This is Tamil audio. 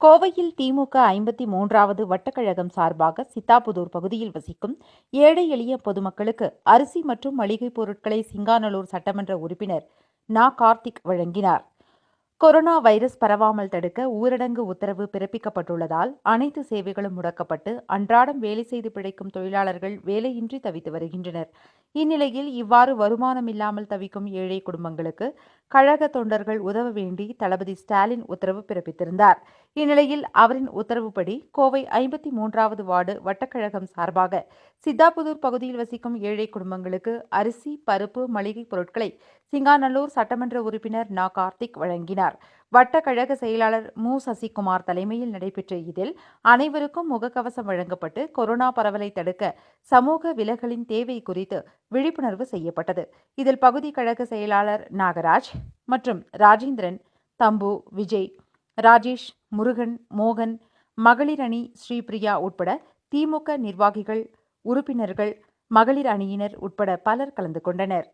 கோவையில் திமுக ஐம்பத்தி மூன்றாவது வட்டக்கழகம் சார்பாக சித்தாபுதூர் பகுதியில் வசிக்கும் ஏழை எளிய பொதுமக்களுக்கு அரிசி மற்றும் மளிகைப் பொருட்களை சிங்காநல்லூர் சட்டமன்ற உறுப்பினர் நா. கார்த்திக் வழங்கினார். கொரோனா வைரஸ் பரவாமல் தடுக்க ஊரடங்கு உத்தரவு பிறப்பிக்கப்பட்டுள்ளதால் அனைத்து சேவைகளும் முடக்கப்பட்டு அன்றாடம் வேலை செய்து பிழைக்கும் தொழிலாளர்கள் வேலையின்றி தவித்து வருகின்றனர். இந்நிலையில் இவ்வாறு வருமானம் இல்லாமல் தவிக்கும் ஏழை குடும்பங்களுக்கு கழக தொண்டர்கள் உதவ வேண்டி தளபதி ஸ்டாலின் உத்தரவு பிறப்பித்திருந்தார். இந்நிலையில் அவரின் உத்தரவுப்படி கோவை ஐம்பத்தி மூன்றாவது வார்டு வட்டக்கழகம் சார்பாக சித்தாபுதூர் பகுதியில் வசிக்கும் ஏழை குடும்பங்களுக்கு அரிசி பருப்பு மளிகைப் பொருட்களை சிங்காநல்லூர் சட்டமன்ற உறுப்பினர் நா. கார்த்திக் வழங்கினார். வட்ட கழக செயலாளர் மு. சசிகுமார் தலைமையில் நடைபெற்ற இதில் அனைவருக்கும் முகக்கவசம் வழங்கப்பட்டு கொரோனா பரவலை தடுக்க சமூக விலகலின் தேவை குறித்து விழிப்புணர்வு செய்யப்பட்டது. இதில் பகுதி கழக செயலாளர் நாகராஜ் மற்றும் ராஜேந்திரன் தம்பு விஜய் ராஜேஷ் முருகன் மோகன் மகளிர் அணி ஸ்ரீபிரியா உட்பட திமுக நிர்வாகிகள் உறுப்பினர்கள் மகளிர் அணியினர் உட்பட பலர் கலந்து கொண்டனர்.